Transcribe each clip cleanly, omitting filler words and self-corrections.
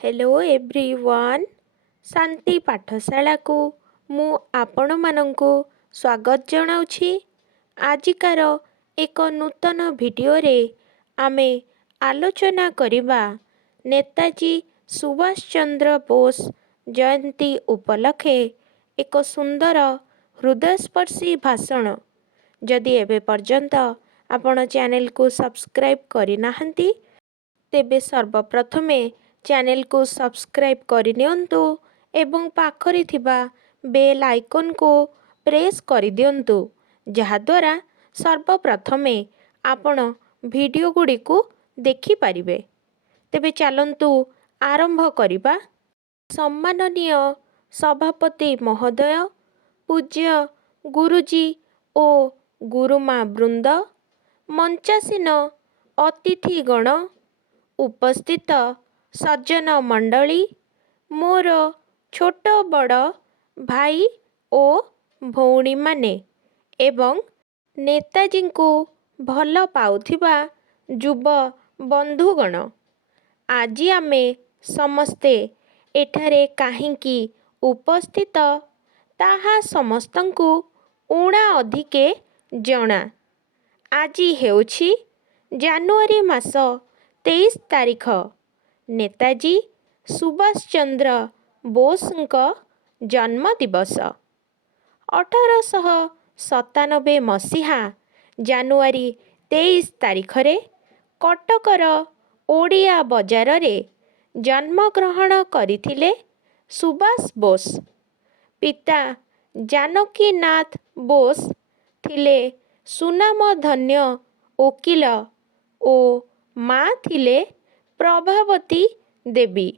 Hello everyone शांति पाठशाला को मु आपण मानंकु स्वागत जनाउछि। आजिकार एक नूतन वीडियो रे आमे आलोचना करिबा नेताजी सुभाष चंद्र बोस जयंती उपलक्षे एक सुंदर हृदयस्पर्शी भाषण। जदि एबे पर्यंत आपण चैनल को सब्सक्राइब करि नाहंती तेबे सर्वप्रथमे चैनल को सब्सक्राइब करनियंतु एवं पाखरे थिबा बेल आइकन को प्रेस करि दियंतु जहा द्वारा सर्वप्रथमे आपण वीडियो गुडी को देखि परिबे। तेबे चलंतु आरंभ करिबा। सम्माननीय सभापति महोदय, पूज्य गुरुजी ओ गुरुमा वृंद, मंचासीन अतिथिगण, उपस्थित सज्जन मंडली, मोर छोट बड़ भाई ओ भौणी माने एवं नेताजी को भल पाउथिबा युव बंधुगण, आज आमे समस्ते एठारे काहींकी उपस्थित ताहा समस्तंकु ऊणा अधिके जणा। आज हेउछि जानुआरी मास 23 तारिख नेताजी सुभाष चंद्र बोसଙ୍କ जन्म दिवस। 1897 मसीहा जानुआरी 23 तारिखरे कटकर ओडिया बजार रे जन्मग्रहण करथिले सुभाष बोस। पिता जानकीनाथ बोस थिले सुनामधन्य वकील ओ माँ थिले प्रभावती देवी।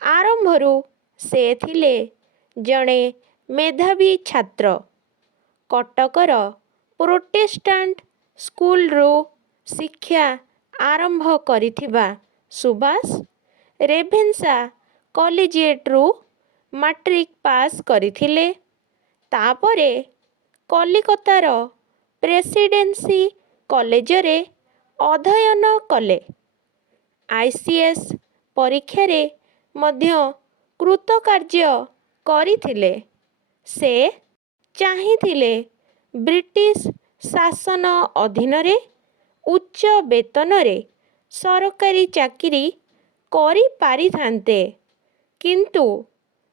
आरंभरू से थिले जणे मेधावी छात्र। कटकर प्रोटेस्टांट स्कूल रो शिक्षा आरंभ करिथिबा सुभाष रेभेन्सा कॉलेजिएट रू मैट्रिक पास करथिले। तापरे कलिकतार प्रेसिडेंसी कॉलेज रे अध्ययन कले। आईसीएस परीक्षा रे मध्य कृतकार्य करिथिले। से चाहिथिले ब्रिटिश शासन अधीन रे उच्च वेतन रे सरकारी चाकरी करि पारिथान्ते, किंतु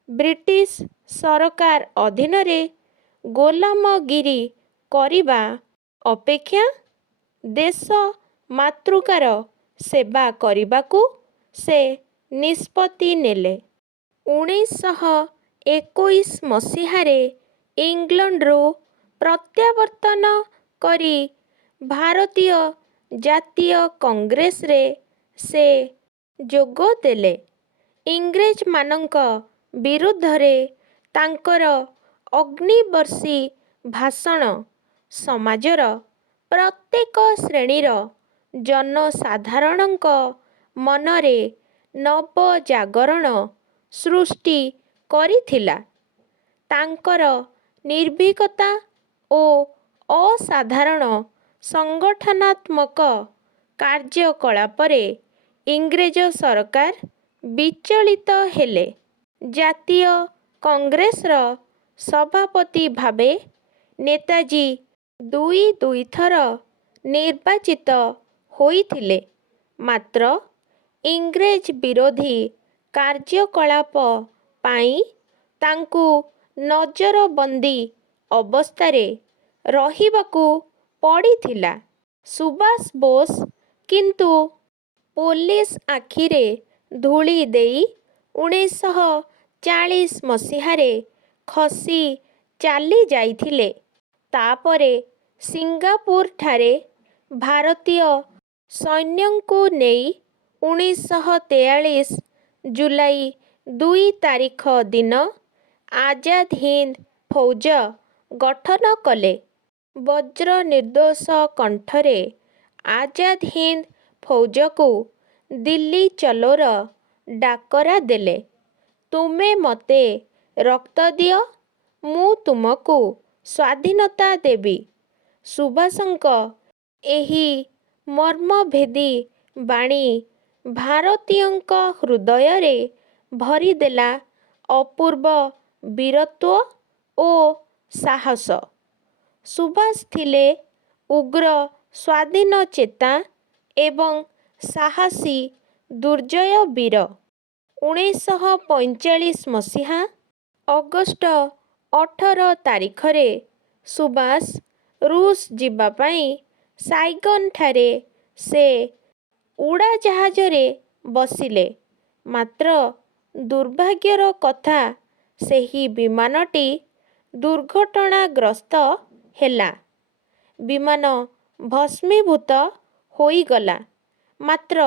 ब्रिटिश सरकार अधीन रे गोलामगिरी करिबा अपेक्षा देश मातृकार सेवा करिबाकू से निष्पत्ति नेले। 1921 मसीहारे इंग्लैंड रो प्रत्यावर्तन करी भारतीय जातीय कांग्रेस रे से जोग देले। इंग्रेज मानंक विरुद्ध रे तांकर अग्निवर्षी भाषण समाजर प्रत्येक श्रेणीर जनसाधारणଙ୍କ मनरे नव जागरण सृष्टि करिथिला। तांकर निर्भीकता ओ असाधारण संगठनात्मक कार्यकलापरे इंग्रेज सरकार विचलित हेले। जातीय कांग्रेसर सभापति भावे नेताजी दुई थर निर्वाचित होइथिले, मात्र इंग्रेज विरोधी कार्यकलाप पाई तांकू नजरबंदी अवस्थारे रहिबाकू पड़िथिला। सुभाष बोस किंतु पुलिस आखिरे धूली देई 1940 मसीहारे खसी चाली जाइथिले। तापरे सिंगापुर ठारे भारतीय सैन्यंकु नेई 1943 जुलाई 2 तारिख दिन आजाद हिंद फौज गठन कले। वज्र निर्दोष कंठरे आजाद हिंद फौज को दिल्ली चलोर डाकरा देले। तुमे मते रक्त दियो, मु तुमको स्वाधीनता देवी। सुभाषଙ୍କ ଏହି ମର୍ମଭେଦୀ ବାଣୀ ଭାରତୀୟଙ୍କ ହୃଦୟରେ ଭରିଦେଲା ଅପୂର୍ବ ବୀରତ୍ୱ ଓ ସାହସ। ସୁଭାଷ ଥିଲେ ଉଗ୍ର ସ୍ୱାଧୀନଚେତା ଏବଂ ସାହସୀ ଦୁର୍ଜୟ ବୀର। 1945 ମସିହା ଅଗଷ୍ଟ 18 ତାରିଖରେ ସୁଭାଷ ରୁଷ ଯିବା ପାଇଁ ସାଇଗନ୍ଠାରେ ସେ ଉଡ଼ାଜାହାଜରେ ବସିଲେ। ମାତ୍ର ଦୁର୍ଭାଗ୍ୟର କଥା, ସେହି ବିମାନଟି ଦୁର୍ଘଟଣାଗ୍ରସ୍ତ ହେଲା। ବିମାନ ଭସ୍ମୀଭୂତ ହୋଇଗଲା। ମାତ୍ର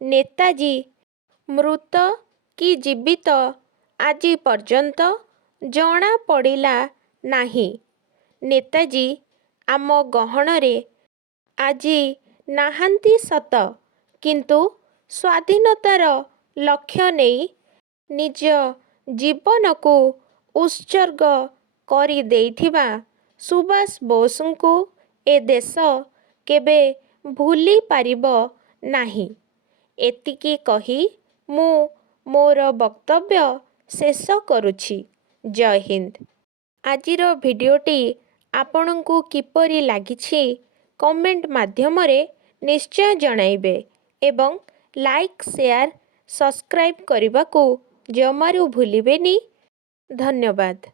ନେତାଜୀ ମୃତ କି ଜୀବିତ ଆଜି ପର୍ଯ୍ୟନ୍ତ ଜଣାପଡ଼ିଲା ନାହିଁ। ନେତାଜୀ ଆମ ଗହଣରେ ଆଜି ନାହାନ୍ତି ସତ, କିନ୍ତୁ ସ୍ୱାଧୀନତାର ଲକ୍ଷ୍ୟ ନେଇ ନିଜ ଜୀବନକୁ ଉତ୍ସର୍ଗ କରିଦେଇଥିବା ସୁଭାଷ ବୋଷଙ୍କୁ ଏ ଦେଶ କେବେ ଭୁଲି ପାରିବ ନାହିଁ। ଏତିକି କହି ମୁଁ ମୋର ବକ୍ତବ୍ୟ ଶେଷ କରୁଛି। ଜୟ ହିନ୍ଦ। ଆଜିର ଭିଡ଼ିଓଟି ଆପଣଙ୍କୁ କିପରି ଲାଗିଛି କମେଣ୍ଟ ମାଧ୍ୟମରେ ନିଶ୍ଚୟ ଜଣାଇବେ ଏବଂ ଲାଇକ୍, ସେୟାର, ସବସ୍କ୍ରାଇବ୍ କରିବାକୁ ଜମାରୁ ଭୁଲିବେନି। ଧନ୍ୟବାଦ।